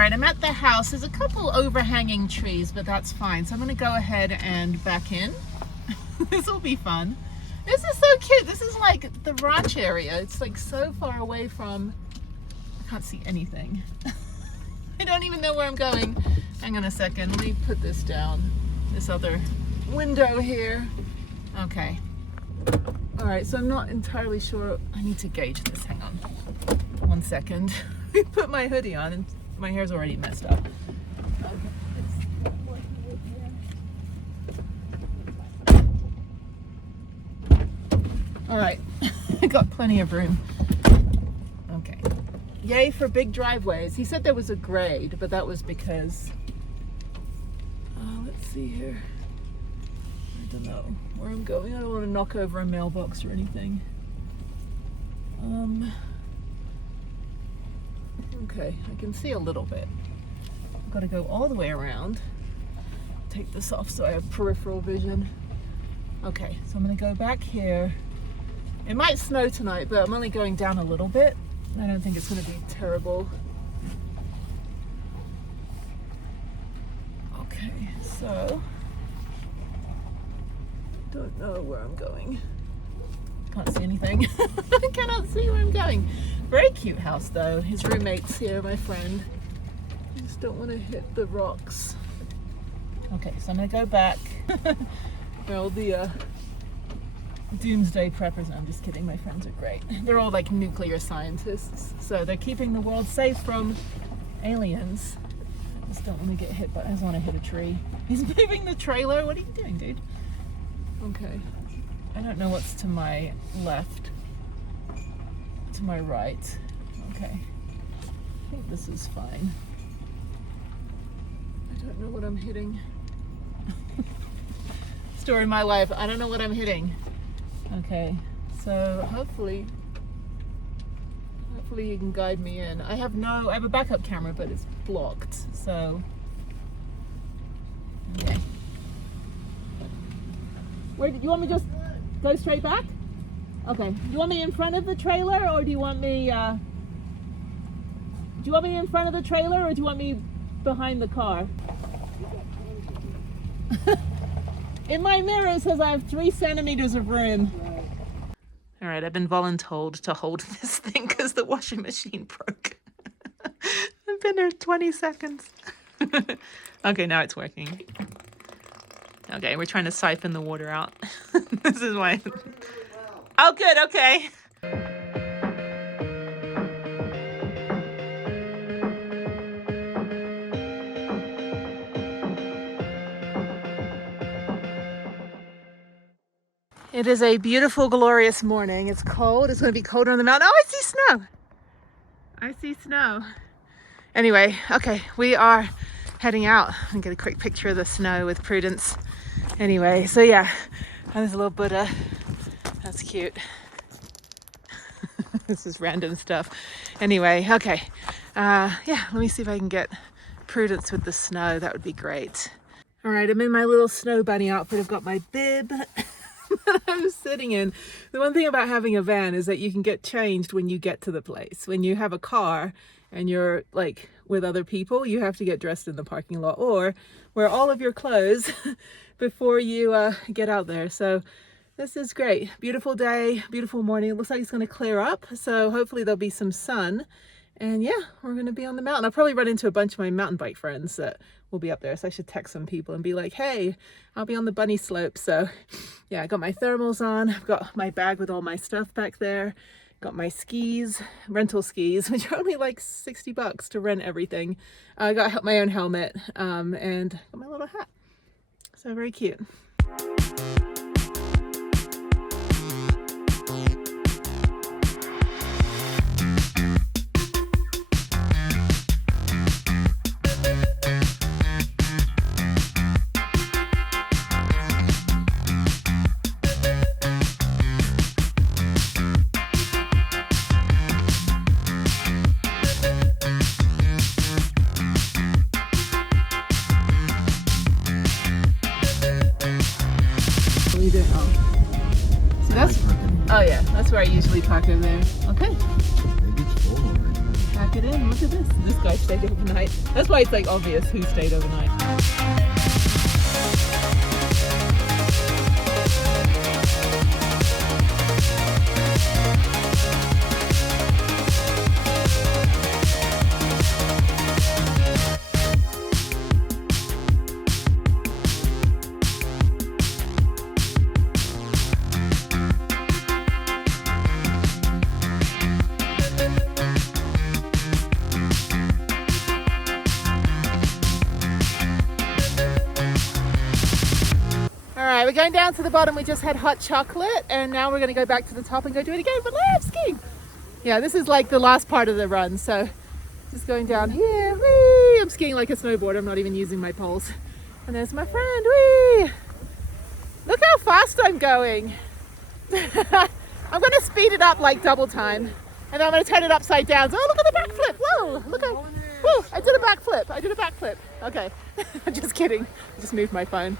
right, I'm at the house. There's a couple overhanging trees, but that's fine. So I'm gonna go ahead and back in. This will be fun. This is so cute. This is like the ranch area. It's like so far away from, I can't see anything. I don't even know where I'm going. Hang on a second, let me put this down. This other window here. Okay. All right, so I'm not entirely sure. I need to gauge this, hang on. 1 second. I put my hoodie on and my hair's already messed up. All right, I got plenty of room. Okay, yay for big driveways. He said there was a grade, but that was because, let's see here. I don't know where I'm going. I don't want to knock over a mailbox or anything. Okay, I can see a little bit. I've got to go all the way around. Take this off so I have peripheral vision. Okay, so I'm going to go back here. It might snow tonight, but I'm only going down a little bit. I don't think it's going to be terrible. Okay, so don't know where I'm going. Can't see anything. I cannot see where I'm going. Very cute house though. His roommate's here, my friend. I just don't want to hit the rocks. Okay, so I'm going to go back. Where all the doomsday preppers. No, I'm just kidding. My friends are great. They're all like nuclear scientists, so they're keeping the world safe from aliens. I just don't want to get hit, but I just want to hit a tree. He's moving the trailer. What are you doing, dude? Okay. I don't know what's to my left. To my right. Okay. I think this is fine. I don't know what I'm hitting. Story of my life. I don't know what I'm hitting. Okay, so hopefully you can guide me in. I have a backup camera, but it's blocked, so okay. Where do you want me to just go straight back? Okay. Do you want me in front of the trailer, or do you want me in front of the trailer, or do you want me behind the car? In my mirror it says I have 3 centimeters of room. All right, I've been voluntold to hold this thing because the washing machine broke. I've been here 20 seconds. Okay, now it's working. Okay, we're trying to siphon the water out. This is why. Oh, good, okay. It is a beautiful, glorious morning. It's cold. It's going to be colder on the mountain. Oh, I see snow. I see snow. Anyway, okay, we are heading out. I'm get a quick picture of the snow with Prudence. Anyway, so yeah, there's a little Buddha. That's cute. This is random stuff. Anyway, okay. Yeah, let me see if I can get Prudence with the snow. That would be great. All right, I'm in my little snow bunny outfit. I've got my bib. I'm sitting in. The one thing about having a van is that you can get changed when you get to the place. When you have a car and you're like with other people, you have to get dressed in the parking lot or wear all of your clothes before you get out there. So this is great. Beautiful day, beautiful morning. It looks like it's going to clear up. So hopefully there'll be some sun. And yeah, we're going to be on the mountain. I'll probably run into a bunch of my mountain bike friends that will be up there. So I should text some people and be like, hey, I'll be on the bunny slope. So yeah, I got my thermals on. I've got my bag with all my stuff back there. Got my skis, rental skis, which are only like $60 to rent everything. I got my own helmet and got my little hat. So very cute. Oh yeah, that's where I usually park over there. Okay. Maybe it's full already. pack it in. Look at this. This guy stayed overnight. That's why it's like obvious who stayed overnight. Alright, we're going down to the bottom. We just had hot chocolate and now we're going to go back to the top and go do it again. But I'm skiing. Yeah, this is like the last part of the run. So just going down here. Whee! I'm skiing like a snowboarder. I'm not even using my poles. And there's my friend. Whee! Look how fast I'm going. I'm going to speed it up like double time. And then I'm going to turn it upside down. So, oh, look at the backflip. Whoa, look at, whoa, I did a backflip. I did a backflip. Okay, I'm just kidding. I just moved my phone.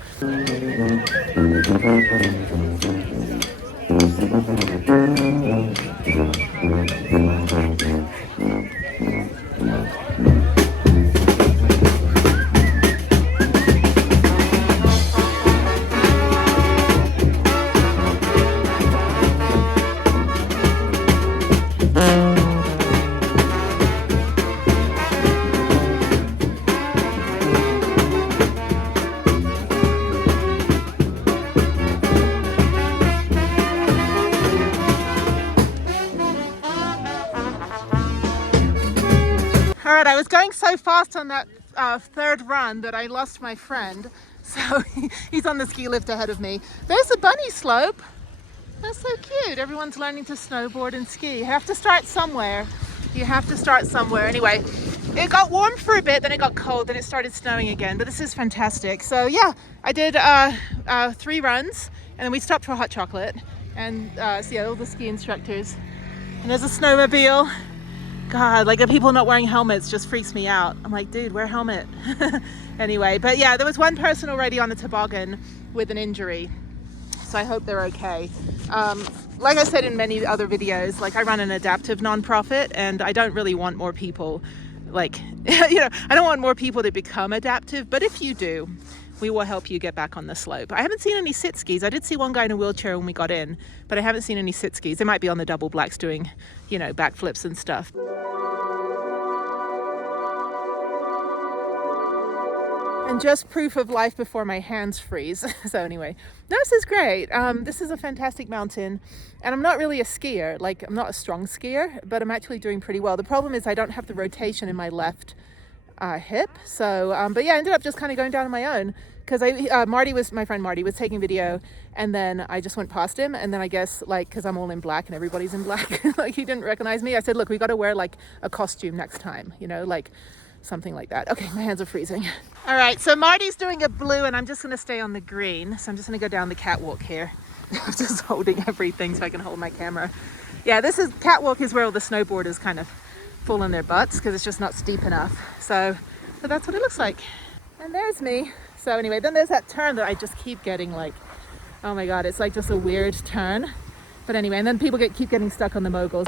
All right, I was going so fast on that third run that I lost my friend. So he's on the ski lift ahead of me. There's the bunny slope. That's so cute. Everyone's learning to snowboard and ski. You have to start somewhere. You have to start somewhere. Anyway, it got warm for a bit, then it got cold, then it started snowing again. But this is fantastic. So yeah, I did 3 runs and then we stopped for hot chocolate. And so yeah, all the ski instructors. And there's a snowmobile. God, like the people not wearing helmets just freaks me out. I'm like, dude, wear a helmet. Anyway, but yeah, there was one person already on the toboggan with an injury. So I hope they're okay. Like I said in many other videos, like I run an adaptive nonprofit and I don't really want more people like, you know, I don't want more people to become adaptive, but if you do, we will help you get back on the slope. I haven't seen any sit skis. I did see one guy in a wheelchair when we got in, but I haven't seen any sit skis. They might be on the double blacks doing, you know, backflips and stuff. And just proof of life before my hands freeze. So anyway, this is great. This is a fantastic mountain and I'm not really a skier. Like I'm not a strong skier, but I'm actually doing pretty well. The problem is I don't have the rotation in my left hip. So, but yeah, I ended up just kind of going down on my own because my friend Marty was taking video and then I just went past him. And then I guess like, cause I'm all in black and everybody's in black, like he didn't recognize me. I said, look, we got to wear like a costume next time, you know, like something like that. Okay, my hands are freezing. All right, so Marty's doing a blue and I'm just gonna stay on the green. So I'm just gonna go down the catwalk here. I'm just holding everything so I can hold my camera. Yeah, this is, catwalk is where all the snowboarders kind of fall on their butts because it's just not steep enough. So that's what it looks like. And there's me. So anyway, then there's that turn that I just keep getting like, oh my God, it's like just a weird turn. But anyway, and then people keep getting stuck on the moguls.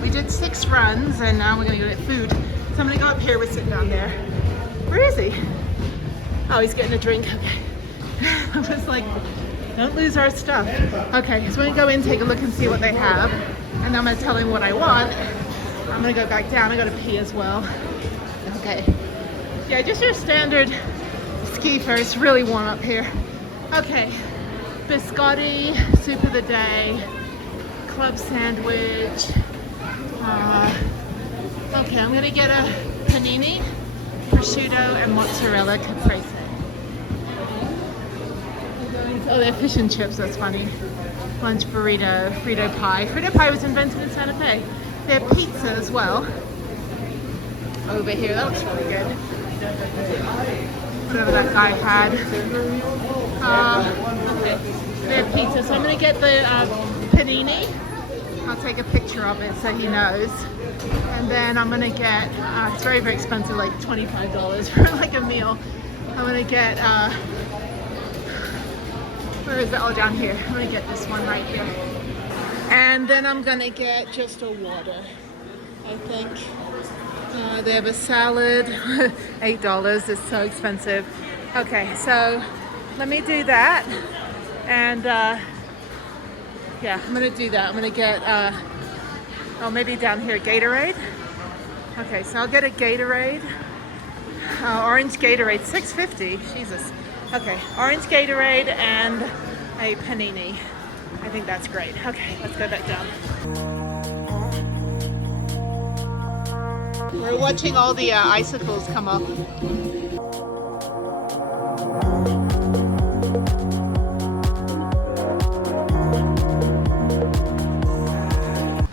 We did 6 runs and now we're gonna go get food. So I'm gonna go up here, we're sitting down there. Where is he? Oh, he's getting a drink, okay. I was like, don't lose our stuff. Okay, so we're gonna go in, take a look and see what they have. And then I'm gonna tell him what I want. I'm gonna go back down, I gotta pee as well. Okay, yeah, just your standard ski first, really warm up here. Okay, biscotti, soup of the day, club sandwich. Okay, I'm gonna get a panini, prosciutto, and mozzarella caprese. Oh, they're fish and chips, that's funny. Lunch burrito, Frito pie. Frito pie was invented in Santa Fe. They have pizza as well. Over here, that looks really good. Whatever that guy had. Okay, their pizza. So I'm gonna get the panini. I'll take a picture of it so he knows. And then I'm gonna get, it's very, very expensive, like $25 for like a meal. I'm gonna get, where is it? Oh, down here. I'm gonna get this one right here. And then I'm gonna get just a water, I think. They have a salad, $8, it's so expensive. Okay, so let me do that. And yeah, I'm gonna do that. I'm gonna get, oh, maybe down here, Gatorade. Okay, so I'll get a Gatorade. Orange Gatorade, $6.50, Jesus. Okay, orange Gatorade and a panini. I think that's great. Okay, let's go back down. We're watching all the icicles come up.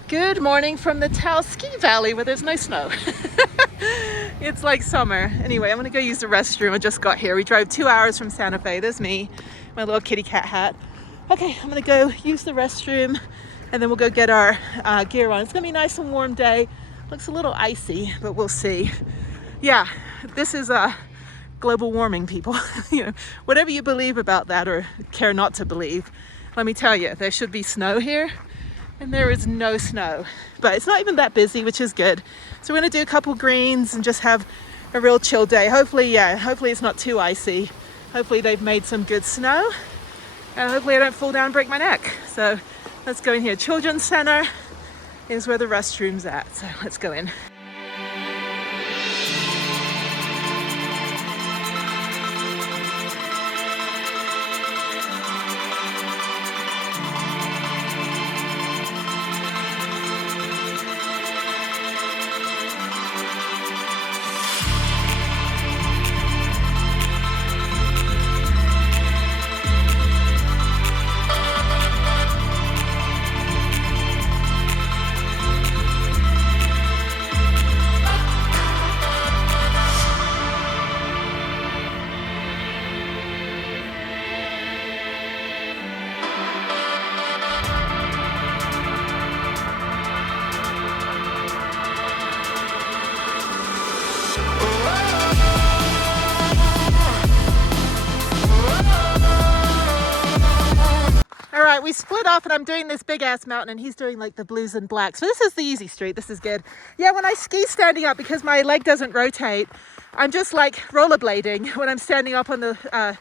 Good morning from the TAOS ski valley where there's no snow. It's like summer. Anyway, I'm gonna go use the restroom. I just got here. We drove 2 hours from Santa Fe. There's me, my little kitty cat hat. Okay, I'm gonna go use the restroom and then we'll go get our gear on. It's gonna be a nice and warm day. Looks a little icy, but we'll see. Yeah, this is global warming, people. You know, whatever you believe about that or care not to believe, let me tell you, there should be snow here and there is no snow, but it's not even that busy, which is good. So we're gonna do a couple greens and just have a real chill day. Hopefully, yeah, hopefully it's not too icy. Hopefully they've made some good snow and hopefully I don't fall down and break my neck. So let's go in here. Children's Center is where the restroom's at, so let's go in. We split off and I'm doing this big ass mountain and he's doing like the blues and blacks. So this is the easy street. This is good. Yeah, when I ski standing up, because my leg doesn't rotate, I'm just like rollerblading when I'm standing up on the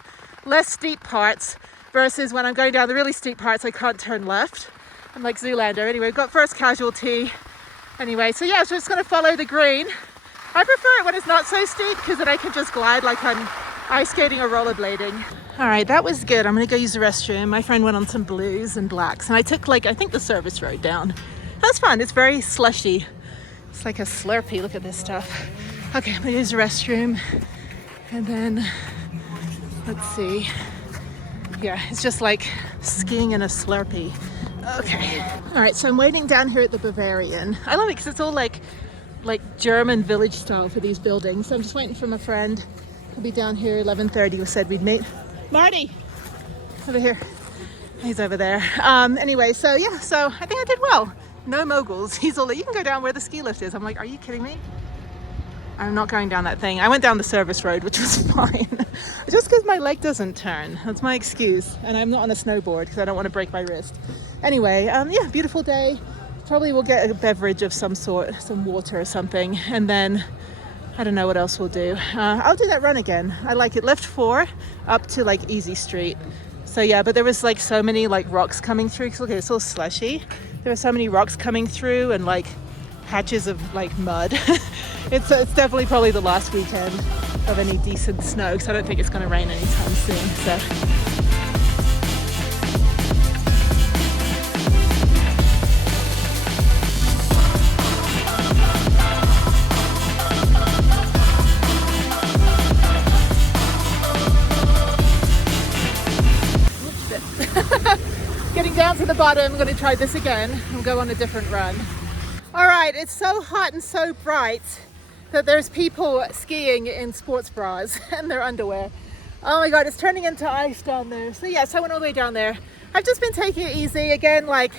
less steep parts versus when I'm going down the really steep parts, I can't turn left. I'm like Zoolander. Anyway, we've got first casualty. Anyway, so yeah, so just gonna follow the green. I prefer it when it's not so steep because then I can just glide like I'm ice skating or rollerblading. All right, that was good. I'm gonna go use the restroom. My friend went on some blues and blacks and I took like, I think the service road down. That's fun, it's very slushy. It's like a Slurpee, look at this stuff. Okay, I'm gonna use the restroom and then, let's see. Yeah, it's just like skiing in a Slurpee. Okay, all right, so I'm waiting down here at the Bavarian. I love it because it's all like German village style for these buildings. So I'm just waiting for my friend. He'll be down here 11:30. We said we'd meet. Marty, over here. He's over there. Anyway, so yeah, so I think I did well. No moguls. He's all like, you can go down where the ski lift is. I'm like, are you kidding me? I'm not going down that thing. I went down the service road, which was fine. Just because my leg doesn't turn. That's my excuse. And I'm not on a snowboard because I don't want to break my wrist. Anyway, yeah, beautiful day. Probably we'll get a beverage of some sort, some water or something. And then I don't know what else we'll do. I'll do that run again. I like it. Lift 4 up to like Easy Street. So yeah, but there was like so many like rocks coming through. Cause look, it's all slushy. There were so many rocks coming through and like patches of like mud. It's definitely probably the last weekend of any decent snow because I don't think it's going to rain anytime soon. So. Getting down to the bottom, I'm going to try this again and go on a different run. All right, it's so hot and so bright that there's people skiing in sports bras and their underwear. Oh my God, it's turning into ice down there. So yes, I went all the way down there. I've just been taking it easy again, like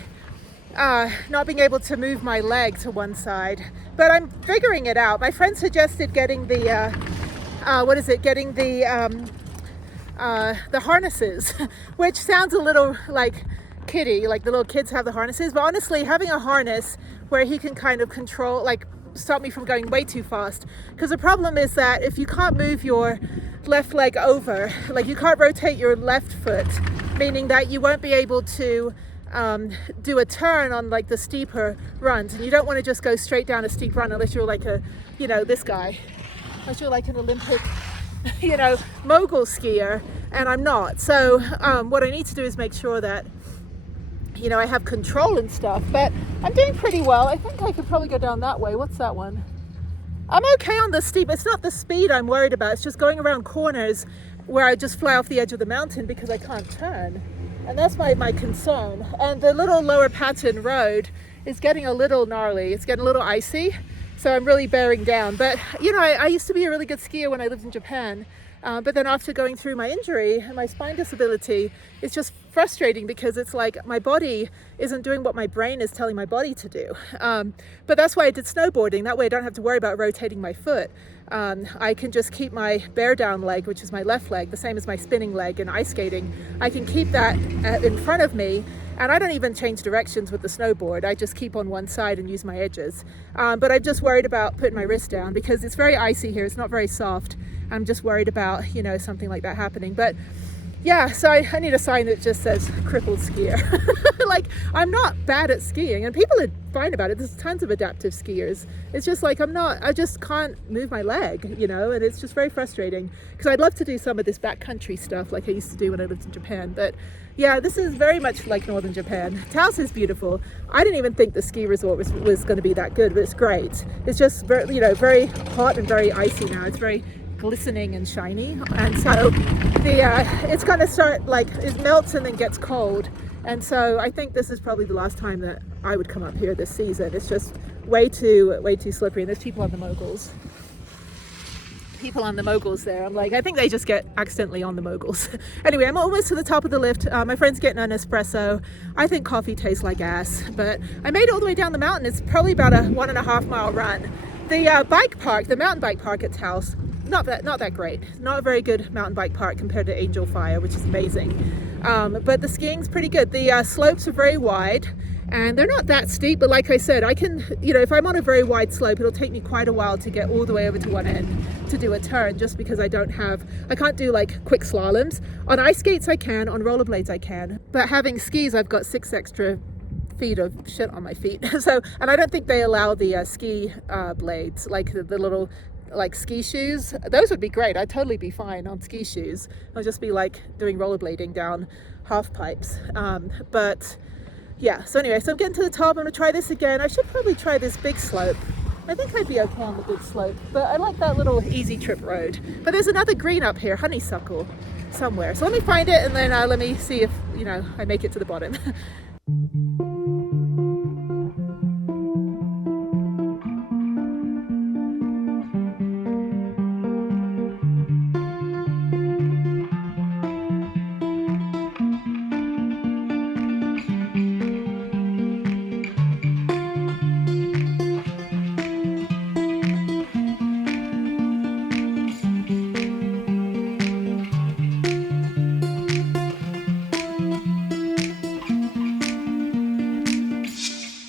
not being able to move my leg to one side, but I'm figuring it out. My friend suggested getting the getting the harnesses, which sounds a little like kiddie, like the little kids have the harnesses, but honestly, having a harness where he can kind of control, like stop me from going way too fast, because the problem is that if you can't move your left leg over, like you can't rotate your left foot, meaning that you won't be able to do a turn on like the steeper runs, and you don't want to just go straight down a steep run unless you're like a, you know, this guy, unless you're like an Olympic, you know, mogul skier, and I'm not. So what I need to do is make sure that, you know, I have control and stuff, but I'm doing pretty well. I think I could probably go down that way. What's that one? I'm okay on the steep. It's not the speed I'm worried about. It's just going around corners where I just fly off the edge of the mountain because I can't turn. And that's my concern. And the little lower pattern road is getting a little gnarly. It's getting a little icy. So I'm really bearing down. But, you know, I used to be a really good skier when I lived in Japan. But then after going through my injury and my spine disability, it's just frustrating because it's like my body isn't doing what my brain is telling my body to do. But that's why I did snowboarding. That way I don't have to worry about rotating my foot. I can just keep my bear down leg, which is my left leg, the same as my spinning leg in ice skating. I can keep that in front of me, and I don't even change directions with the snowboard. I just keep on one side and use my edges. But I'm just worried about putting my wrist down because it's very icy here. It's not very soft. I'm just worried about, you know, something like that happening. But yeah, so I need a sign that just says crippled skier. Like, I'm not bad at skiing, and people are fine about it. There's tons of adaptive skiers. It's just like I just can't move my leg, you know, and it's just very frustrating because I'd love to do some of this backcountry stuff like I used to do when I lived in Japan. But yeah, this is very much like northern Japan. TAOS is beautiful. I didn't even think the ski resort was going to be that good, but it's great. It's just very, you know, very hot and very icy now. It's very glistening and shiny, and so it's going to start, like, it melts and then gets cold, and so I think this is probably the last time that I would come up here this season. It's just way too slippery, and there's people on the moguls there. I'm like, I think they just get accidentally on the moguls. Anyway, I'm almost to the top of the lift. My friend's getting an espresso. I think coffee tastes like ass, but I made it all the way down the mountain. It's probably about a 1.5 mile run. The bike park, the mountain bike park at TAOS, not that great. Not a very good mountain bike park compared to Angel Fire, which is amazing. But the skiing's pretty good. The slopes are very wide, and they're not that steep, but like I said, I can, you know, if I'm on a very wide slope, it'll take me quite a while to get all the way over to one end to do a turn, just because I can't do like quick slaloms. On ice skates I can, on rollerblades I can, but having skis, I've got 6 extra feet of shit on my feet. So, and I don't think they allow the ski blades, like the little like ski shoes. Those would be great. I'd totally be fine on ski shoes. I'll just be like doing rollerblading down half pipes. But yeah, so anyway, so I'm getting to the top. I'm gonna try this again. I should probably try this big slope. I think I'd be okay on the big slope, but I like that little easy trip road. But there's another green up here, honeysuckle somewhere. So let me find it, and then let me see if, you know, I make it to the bottom.